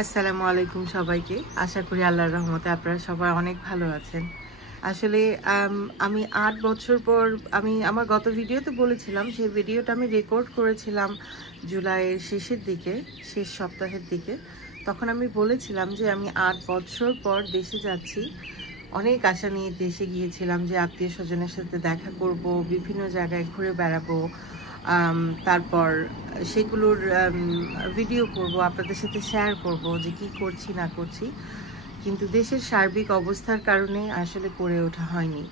আসসালামু আলাইকুম সবাইকে। আশা করি আল্লাহর রহমতে আপনারা সবাই অনেক ভালো আছেন। আসলে আমি ৮ বছর পর আমার গত ভিডিওতে বলেছিলাম, সেই ভিডিওটা আমি রেকর্ড করেছিলাম জুলাইয়ের শেষের দিকে, শেষ সপ্তাহের দিকে। তখন আমি বলেছিলাম যে আমি ৮ বছর পর দেশে যাচ্ছি। অনেক আশা নিয়ে দেশে গিয়েছিলাম যে আত্মীয় স্বজনের সাথে দেখা করব, বিভিন্ন জায়গায় ঘুরে বেড়াবো, তারপর সেগুলোর ভিডিও করব, আপনাদের সাথে শেয়ার করব যে কি করছি না করছি। কিন্তু দেশের সার্বিক অবস্থার কারণে আসলে করে ওঠা হয়নি।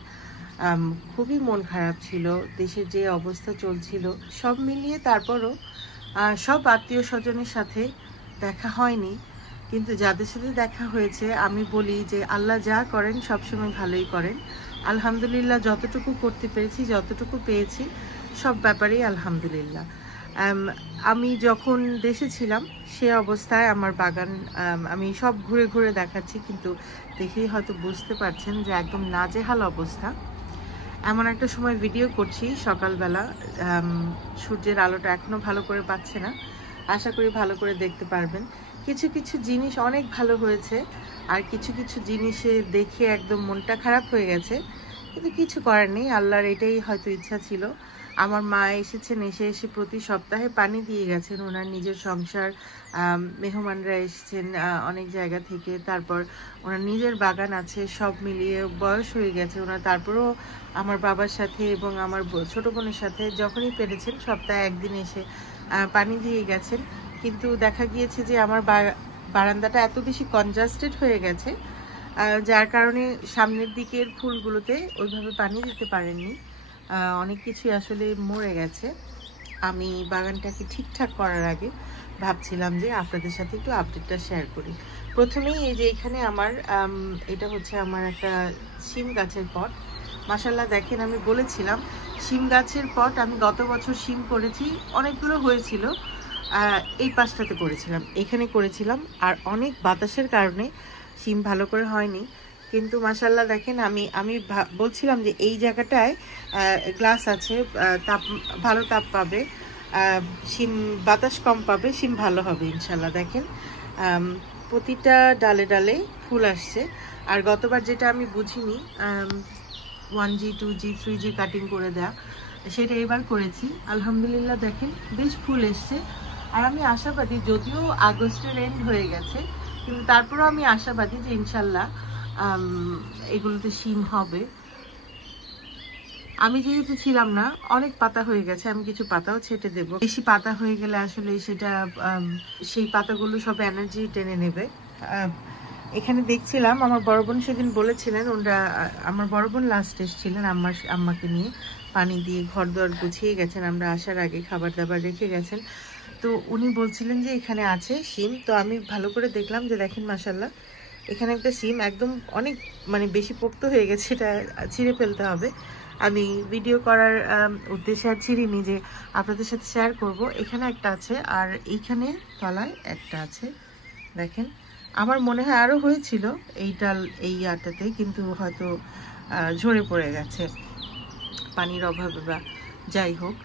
খুবই মন খারাপ ছিল, দেশের যে অবস্থা চলছিল সব মিলিয়ে। তারপরও সব আত্মীয় স্বজনের সাথে দেখা হয়নি, কিন্তু যাদের সাথে দেখা হয়েছে আমি বলি যে আল্লাহ যা করেন সবসময় ভালোই করেন। আলহামদুলিল্লাহ, যতটুকু করতে পেরেছি, যতটুকু পেয়েছি, সব ব্যাপারেই আলহামদুলিল্লাহ। আমি যখন দেশে ছিলাম সে অবস্থায় আমার বাগান আমি সব ঘুরে ঘুরে দেখাচ্ছি, কিন্তু দেখেই হয়তো বুঝতে পারছেন যে একদম নাজেহাল অবস্থা। এমন একটা সময় ভিডিও করছি সকালবেলা, সূর্যের আলোটা এখনও ভালো করে পাচ্ছে না, আশা করি ভালো করে দেখতে পারবেন। কিছু কিছু জিনিস অনেক ভালো হয়েছে, আর কিছু কিছু জিনিসে দেখে একদম মনটা খারাপ হয়ে গেছে, কিন্তু কিছু করার নেই, আল্লাহর এটাই হয়তো ইচ্ছা ছিল। আমার মা এসেছেন, এসে প্রতি সপ্তাহে পানি দিয়ে গেছেন, ওনার নিজের সংসার, মেহমানরা এসেছেন অনেক জায়গা থেকে, তারপর ওনার নিজের বাগান আছে, সব মিলিয়ে বয়স হয়ে গেছে ওনার। তারপরেও আমার বাবার সাথে এবং আমার ছোট বোনের সাথে যখনই পেরেছেন সপ্তাহে একদিন এসে পানি দিয়ে গেছেন। কিন্তু দেখা গিয়েছে যে আমার বারান্দাটা এত বেশি কনজাস্টেড হয়ে গেছে, যার কারণে সামনের দিকের ফুলগুলোতে ওইভাবে পানি দিতে পারেননি, অনেক কিছুই আসলে মরে গেছে। আমি বাগানটাকে ঠিকঠাক করার আগে ভাবছিলাম যে আপনাদের সাথে একটু আপডেটটা শেয়ার করি। প্রথমেই এই যে এখানে আমার এটা হচ্ছে আমার একটা শিম গাছের পট। মাশাআল্লাহ, দেখেন আমি বলেছিলাম শিম গাছের পট আমি গত বছর শিম করেছি, অনেকগুলো হয়েছিল। এই পাশটাতে করেছিলাম, এখানে করেছিলাম, আর অনেক বাতাসের কারণে শিম ভালো করে হয়নি। কিন্তু মাশাআল্লাহ দেখেন, আমি বলছিলাম যে এই জায়গাটায় গ্লাস আছে, ভালো তাপ পাবে, শিম বাতাস কম পাবে, শিম ভালো হবে ইনশাল্লাহ। দেখেন প্রতিটা ডালে ডালে ফুল আসছে। আর গতবার যেটা আমি বুঝিনি 1G 2G 3G কাটিং করে দেয়া, সেটা এবার করেছি। আলহামদুলিল্লাহ দেখেন বেশ ফুল এসছে। আর আমি আশাবাদী, যদিও আগস্টের এন্ড হয়ে গেছে, কিন্তু তারপরেও আমি আশাবাদী যে ইনশাল্লাহ এগুলোতে শিম হবে। আমি যেহেতু ছিলাম না, অনেক পাতা হয়ে গেছে, আমি কিছু পাতাও ছেটে দেব। বেশি পাতা হয়ে গেলে আসলে সেটা সেই পাতাগুলো সব এনার্জি টেনে নেবে। এখানে দেখছিলাম আমার বড় বোন সেদিন বলেছিলেন, আমার বড় বোন লাস্ট এসেছিলেন আম্মাকে নিয়ে, পানি দিয়ে ঘর দর গুছিয়ে গেছেন, আমরা আসার আগে খাবার দাবার রেখে গেছেন। তো উনি বলছিলেন যে এখানে আছে শিম। তো আমি ভালো করে দেখলাম যে দেখেন মাশাআল্লাহ, এখানে একটা শিম একদম অনেক বেশি পোক্ত হয়ে গেছে, এটা ছিঁড়ে ফেলতে হবে। আমি ভিডিও করার উদ্দেশ্যে আর ছিঁড়িনি, যে আপনাদের সাথে শেয়ার করব। এখানে একটা আছে, আর এইখানে তলায় একটা আছে। দেখেন আমার মনে হয় আরও হয়েছিল এই আটাতে, কিন্তু হয়তো ঝরে পড়ে গেছে পানির অভাবে বা যাই হোক।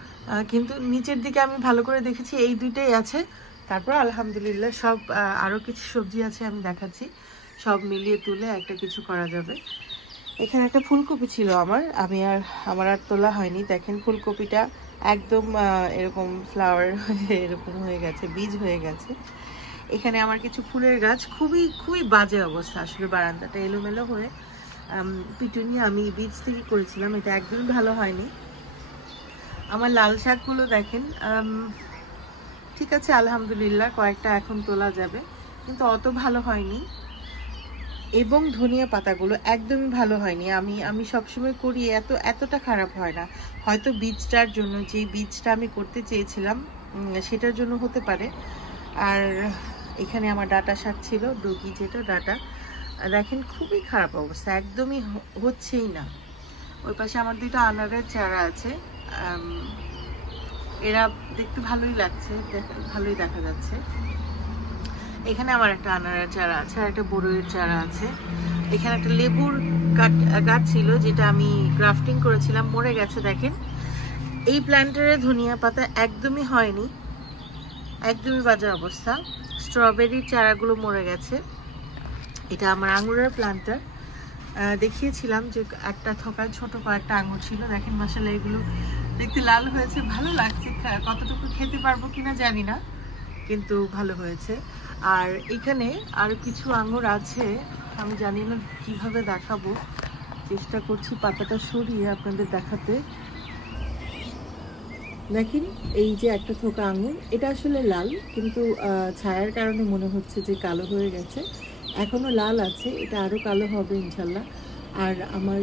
কিন্তু নিচের দিকে আমি ভালো করে দেখেছি এই দুইটাই আছে। তারপর আলহামদুলিল্লাহ সব আরও কিছু সবজি আছে, আমি দেখাচ্ছি, সব মিলিয়ে তুলে একটা কিছু করা যাবে। এখানে একটা ফুলকপি ছিল আমার আর তোলা হয়নি। দেখেন ফুলকপিটা একদম এরকম ফ্লাওয়ার এরকম হয়ে গেছে, বীজ হয়ে গেছে। এখানে আমার কিছু ফুলের গাছ, খুবই খুবই বাজে অবস্থা আসলে, বারান্দাটা এলোমেলো হয়ে। পিটুনিয়া আমি বীজ থেকে করেছিলাম, এটা একদমই ভালো হয়নি। আমার লাল শাকগুলো দেখেন ঠিক আছে আলহামদুলিল্লাহ, কয়েকটা এখন তোলা যাবে, কিন্তু অত ভালো হয়নি। এবং ধনিয়া পাতাগুলো একদমই ভালো হয়নি। আমি সবসময় করি, এতটা খারাপ হয় না। হয়তো বীজটার জন্য, যেই বীজটা আমি করতে চেয়েছিলাম সেটার জন্য হতে পারে। আর এখানে আমার ডাটা শাক ছিল, ডুগি যেটা ডাটা, দেখেন খুবই খারাপ অবস্থা, একদমই হচ্ছেই না। ওই পাশে আমার দুটো আনারের চারা আছে, এরা দেখতে ভালোই লাগছে, ভালোই দেখা যাচ্ছে। এখানে আমার একটা আনারের চারা আছে, আর একটা বড়ইয়ের চারা আছে। এখানে একটা লেবুর গাছ ছিল, যেটা আমি গ্রাফটিং করেছিলাম, মরে গেছে। দেখেন এই প্ল্যান্টারে ধনিয়া পাতা একদমই হয়নি, একদমই বাজে অবস্থা। স্ট্রবেরির চারাগুলো মরে গেছে। এটা আমার আঙুরের প্ল্যান্টার। দেখিয়েছিলাম যে একটা থোকায় ছোট কয়েকটা আঙুর ছিল। দেখেন মাশাআল্লাহ এগুলো দেখতে লাল হয়েছে, ভালো লাগছে। কতটুকু খেতে পারবো কিনা জানি না, কিন্তু ভালো হয়েছে। আর এখানে আরো কিছু আঙুর আছে, আমি জানি না কিভাবে দেখাবো, চেষ্টা করছি পাতাটা সরিয়ে আপনাদের দেখাতে। দেখেন এই যে একটা থোকা আঙুর, এটা আসলে লাল, কিন্তু ছায়ার কারণে মনে হচ্ছে যে কালো হয়ে গেছে। এখনো লাল আছে, এটা আরো কালো হবে ইনশাল্লাহ। আর আমার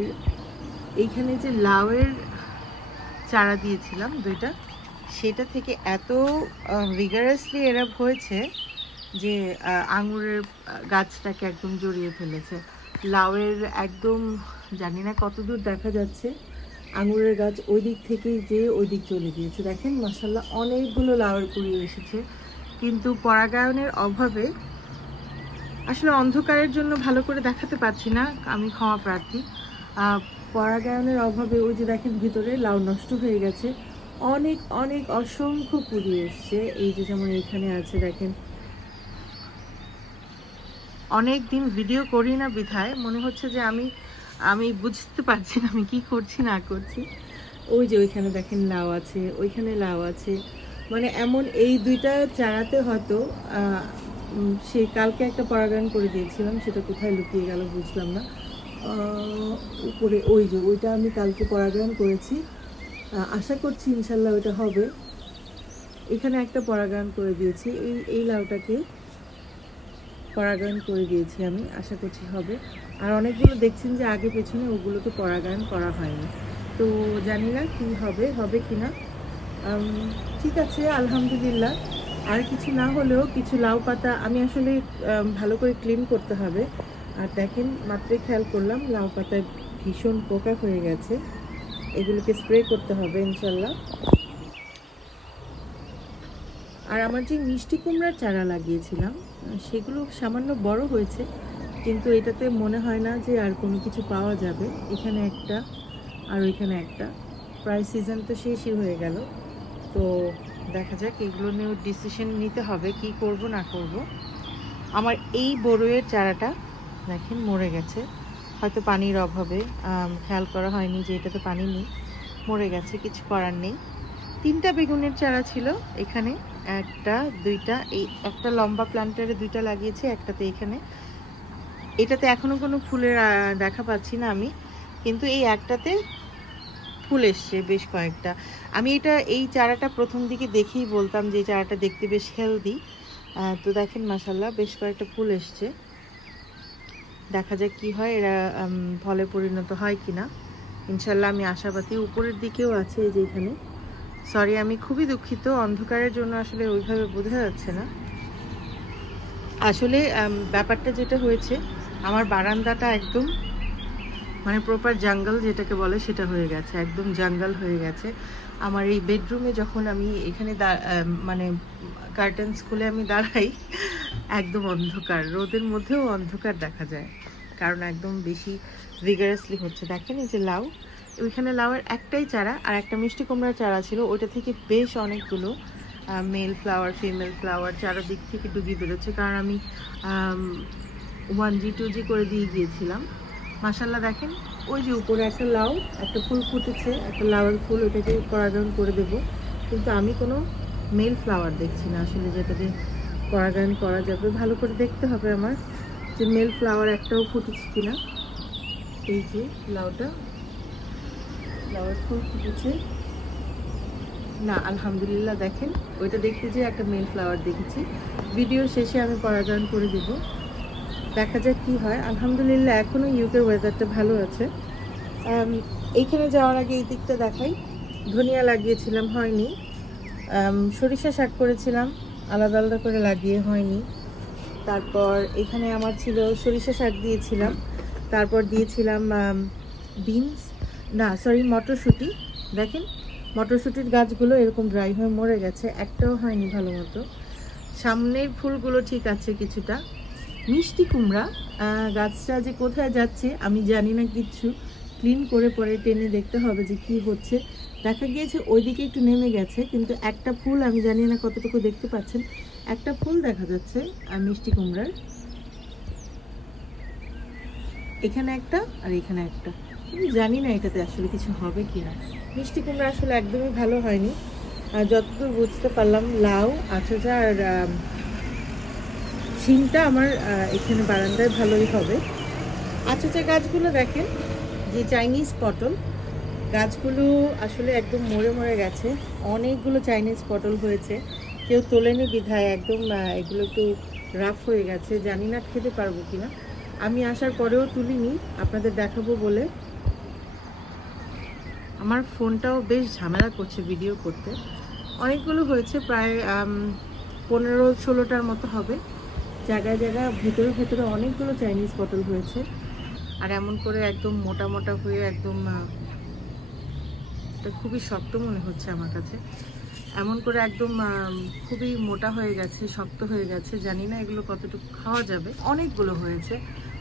এইখানে যে লাউয়ের চারা দিয়েছিলাম দুইটা, সেটা থেকে এত ভিগারাসলি এরা হয়েছে যে আঙুরের গাছটাকে একদম জড়িয়ে ফেলেছে। লাউয়ের একদম জানি না কত দূর দেখা যাচ্ছে, আঙুরের গাছ ওই দিক থেকেই যে ওই দিক চলে গিয়েছে। দেখেন মাশাআল্লাহ অনেকগুলো লাউয়ের কুড়ি এসেছে, কিন্তু পরাগায়নের অভাবে আসলে অন্ধকারের জন্য ভালো করে দেখাতে পারছি না, আমি ক্ষমা প্রার্থী। পরাগায়নের অভাবে ওই যে দেখেন ভিতরে লাউ নষ্ট হয়ে গেছে। অনেক অনেক অসংখ্য কুড়ি এসছে, এই যে যেমন এখানে আছে দেখেন। অনেক দিন ভিডিও করি না বিধায় মনে হচ্ছে যে আমি বুঝতে পারছি না আমি কি করছি না করছি। ওই যে ওইখানে দেখেন লাউ আছে, ওইখানে লাউ আছে, মানে এমন এই দুইটা চারাতে হয়তো সে কালকে একটা পরাগায়ন করে দিয়েছিলাম, সেটা কোথায় লুকিয়ে গেল বুঝলাম না। উপরে ওই যে ওইটা আমি কালকে পরাগায়ন করেছি, আশা করছি ইনশাল্লাহ ওইটা হবে। এখানে একটা পরাগায়ন করে দিয়েছি, এই লাউটাকে পরাগায়ন করে দিয়েছি আমি, আশা করছি হবে। আর অনেকগুলো দেখছেন যে আগে পেছনে, ওগুলোকে পরাগায়ন করা হয়নি, তো জানি না কি হবে, হবে কিনা। ঠিক আছে আলহামদুলিল্লাহ। আর কিছু না হলেও কিছু লাউ পাতা আমি আসলে ভালো করে ক্লিন করতে হবে। আর দেখেন মাত্রই খেয়াল করলাম লাউ পাতায় ভীষণ পোকা হয়ে গেছে, এগুলোকে স্প্রে করতে হবে ইনশাল্লাহ। আর আমার যে মিষ্টি কুমড়ার চারা লাগিয়েছিলাম সেগুলো সামান্য বড় হয়েছে, কিন্তু এটাতে মনে হয় না যে আর কোনো কিছু পাওয়া যাবে। এখানে একটা আর ওইখানে একটা, প্রায় সিজন তো শেষই হয়ে গেল। তো দেখা যাক, এগুলো নিয়েও ডিসিশন নিতে হবে কি করব না করব। আমার এই বড়ইয়ের চারাটা দেখেন মরে গেছে, হয়তো পানির অভাবে খেয়াল করা হয়নি যে এটাতে পানি নেই, মরে গেছে, কিছু করার নেই। 3টা বেগুনের চারা ছিল এখানে, একটা দুইটা, এই একটা লম্বা প্ল্যান্টারে 2টা লাগিয়েছি, একটাতে এখানে। এটাতে এখনো কোনো ফুলের দেখা পাচ্ছি না আমি, কিন্তু এই একটাতে ফুল এসছে বেশ কয়েকটা। আমি এই চারাটা প্রথম দিকে দেখেই বলতাম যে এই চারাটা দেখতে বেশ হেলদি। তো দেখেন মাশাআল্লাহ বেশ কয়েকটা ফুল এসছে, দেখা যাক কি হয়, এরা ফলে পরিণত হয় কিনা। ইনশাল্লাহ আমি আশাবাদী। উপরের দিকেও আছে এই যে এখানে। সরি, আমি খুবই দুঃখিত, অন্ধকারের জন্য আসলে ওইভাবে বোঝা যাচ্ছে না। আসলে ব্যাপারটা যেটা হয়েছে, আমার বারান্দাটা একদম মানে প্রপার জঙ্গল যেটাকে বলে সেটা হয়ে গেছে, একদম জঙ্গল হয়ে গেছে। আমার এই বেডরুমে যখন আমি এখানে মানে কার্টেন্স খুলে আমি দাঁড়াই, একদম অন্ধকার, রোদের মধ্যেও অন্ধকার দেখা যায়, কারণ একদম বেশি ভিগারাসলি হচ্ছে। দেখেন এই যে লাউ, ওইখানে লাউয়ের একটাই চারা, আর একটা মিষ্টি কুমড়ার চারা ছিল, ওইটা থেকে বেশ অনেকগুলো মেল ফ্লাওয়ার ফিমেল ফ্লাওয়ার চারদিক থেকে ডুবিয়ে বেরোচ্ছে, কারণ আমি 1G 2G করে দিয়ে গিয়েছিলাম। মাশাআল্লাহ দেখেন ওই যে উপরে একটা লাউ, একটা ফুল ফুটেছে, একটা লাউয়ের ফুল, ওটাকে পরাগায়ন করে দেব, কিন্তু আমি কোনো মেল ফ্লাওয়ার দেখছি না আসলে যেটাতে পরাগায়ন করা যাবে। ভালো করে দেখতে হবে আমার যে মেল ফ্লাওয়ার একটাও ফুটেছে কিনা। এই যে লাউটা, লাউয়ের ফুল ফুটেছে না, আলহামদুলিল্লাহ। দেখেন ওইটা দেখতে যে একটা মেল ফ্লাওয়ার দেখেছি, ভিডিও শেষে আমি পরাগায়ন করে দেব, দেখা যাক কি হয়। আলহামদুলিল্লাহ এখনো ইউকের ওয়েদারটা ভালো আছে। এইখানে যাওয়ার আগে এই দিকটা দেখাই, ধনিয়া লাগিয়েছিলাম হয়নি, সরিষা শাক করেছিলাম আলাদা আলাদা করে লাগিয়ে হয়নি। তারপর এখানে আমার ছিল সরিষা শাক দিয়েছিলাম, তারপর দিয়েছিলাম বিনস, না সরি মটরশুঁটি। দেখেন মটরশুঁটির গাছগুলো এরকম ড্রাই হয়ে মরে গেছে, একটাও হয়নি ভালো মতো। সামনের ফুলগুলো ঠিক আছে কিছুটা। মিষ্টি কুমড়া গাছটা যে কোথায় যাচ্ছে আমি জানি না, কিচ্ছু ক্লিন করে পরে টেনে দেখতে হবে যে কি হচ্ছে। দেখা গিয়েছে ওইদিকে একটু নেমে গেছে, কিন্তু একটা ফুল আমি জানি না কতটুকু দেখতে পাচ্ছেন, একটা ফুল দেখা যাচ্ছে মিষ্টি কুমড়ার, এখানে একটা আর এখানে একটা। আমি জানি না এটাতে আসলে কিছু হবে কিনা। মিষ্টি কুমড়া আসলে একদমই ভালো হয়নি, যতদূর বুঝতে পারলাম লাউ, আচোচা আর শিমটা আমার এখানে বারান্দায় ভালোই হবে। আচোচা গাছগুলো দেখেন, যে চাইনিজ পটল গাছগুলো আসলে একদম মরে মরে গেছে। অনেকগুলো চাইনিজ পটল হয়েছে, কেউ তোলেনি বিধায় একদম এগুলো একটু রাফ হয়ে গেছে। জানি না খেতে পারবো কিনা। আমি আসার পরেও তুলিনি, আপনাদের দেখাবো বলে। আমার ফোনটাও বেশ ঝামেলা করছে ভিডিও করতে। অনেকগুলো হয়েছে, প্রায় 15-16টার মতো হবে। জায়গায় জায়গায় ভেতরে ভেতরে অনেকগুলো চাইনিজ পটল হয়েছে। আর এমন করে একদম মোটা মোটা হয়ে একদম এটা খুবই শক্ত মনে হচ্ছে আমার কাছে। এমন করে একদম খুবই মোটা হয়ে গেছে, শক্ত হয়ে গেছে। জানি না এগুলো কতটুকু খাওয়া যাবে। অনেকগুলো হয়েছে,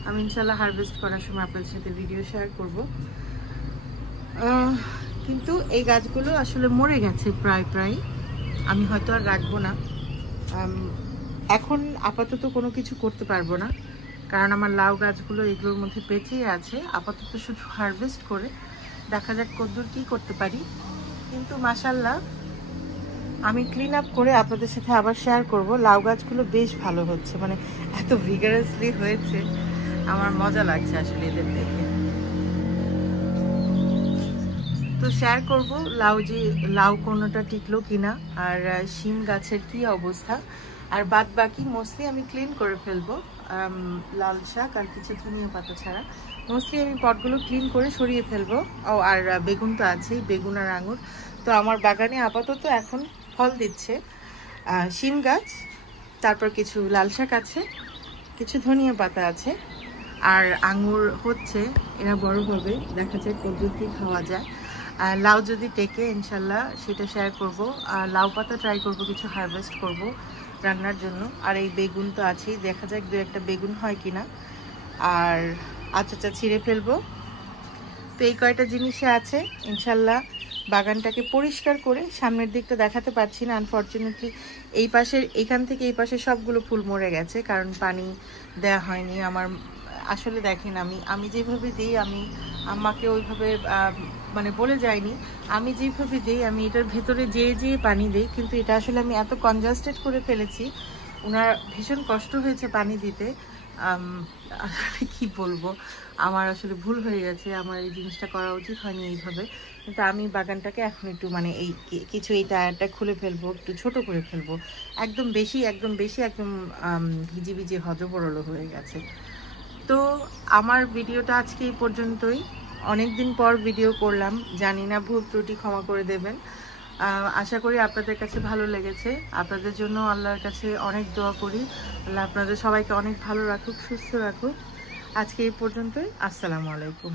আমি ইনশাল্লাহ হারভেস্ট করার সময় আপনাদের সাথে ভিডিও শেয়ার করব। কিন্তু এই গাছগুলো আসলে মরে গেছে প্রায়। আমি হয়তো আর রাখবো না, এখন আপাতত কোনো কিছু করতে পারবো না, কারণ আমার লাউ গাছগুলো এগুলোর মধ্যে পেঁচিয়ে আছে। আপাতত শুধু হারভেস্ট করে দেখা যাক কতদূর কী করতে পারি। কিন্তু মাশাআল্লাহ আমি ক্লিন আপ করে আপনাদের সাথে আবার শেয়ার করব। লাউ গাছগুলো বেশ ভালো হচ্ছে, মানে এত ভিগারাসলি হয়েছে, আমার মজা লাগছে আসলে এদের দেখে। তো শেয়ার করব লাউ কোনোটা টিকলো কিনা, আর শিম গাছের কি অবস্থা। আর বাদ বাকি মোস্টলি আমি ক্লিন করে ফেলবো, লাল শাক আর কিছু ধনিয়া পাতা ছাড়া মোস্টলি আমি পটগুলো ক্লিন করে সরিয়ে ফেলবো। ও আর বেগুন তো আছেই, বেগুন আর আঙুর। তো আমার বাগানে আপাতত এখন ফল দিচ্ছে শিম গাছ, তারপর কিছু লাল শাক আছে, কিছু ধনিয়া পাতা আছে, আর আঙুর হচ্ছে। এরা বড় হবে, দেখা যায় কতদূর কি খাওয়া যায়। লাউ যদি টেকে ইনশাল্লাহ সেটা শেয়ার করব। আর লাউ পাতা ট্রাই করব, কিছু হারভেস্ট করব রান্নার জন্য। আর এই বেগুন তো আছেই, দেখা যাক দু একটা বেগুন হয় কিনা। আর আচাচা ছিঁড়ে ফেলবো। তো এই কয়টা জিনিসে আছে। ইনশাল্লাহ বাগানটাকে পরিষ্কার করে, সামনের দিকটা দেখাতে পারছি না আনফর্চুনেটলি। এই পাশের, এখান থেকে এই পাশে সবগুলো ফুল মরে গেছে, কারণ পানি দেয়া হয়নি। আমার আসলে দেখেন, আমি যেভাবে দিই, আমি আম্মাকে ওইভাবে মানে বলে যাইনি। আমি যেভাবে দিই, আমি এটার ভেতরে যেয়ে পানি দিই, কিন্তু এটা আসলে আমি এত কনজাস্টেড করে ফেলেছি, ওনার ভীষণ কষ্ট হয়েছে পানি দিতে। আসলে কি বলবো, আমার আসলে ভুল হয়ে গেছে। আমার এই জিনিসটা করা উচিত হয়নি এইভাবে। কিন্তু আমি বাগানটাকে এখন একটু মানে এই কিছু এই টায়ারটা খুলে ফেলবো, একটু ছোট করে ফেলবো। একদম বেশি একদম ভিজি ভিজি হজবরল হয়ে গেছে। তো আমার ভিডিওটা আজকে এই পর্যন্তই। অনেকদিন পর ভিডিও করলাম, জানি না, ভুল ত্রুটি ক্ষমা করে দেবেন। আশা করি আপনাদের কাছে ভালো লেগেছে। আপনাদের জন্য আল্লাহর কাছে অনেক দোয়া করি, আল্লাহ আপনাদের সবাইকে অনেক ভালো রাখুক, সুস্থ রাখুক। আজকে এই পর্যন্তই। আসসালামু আলাইকুম।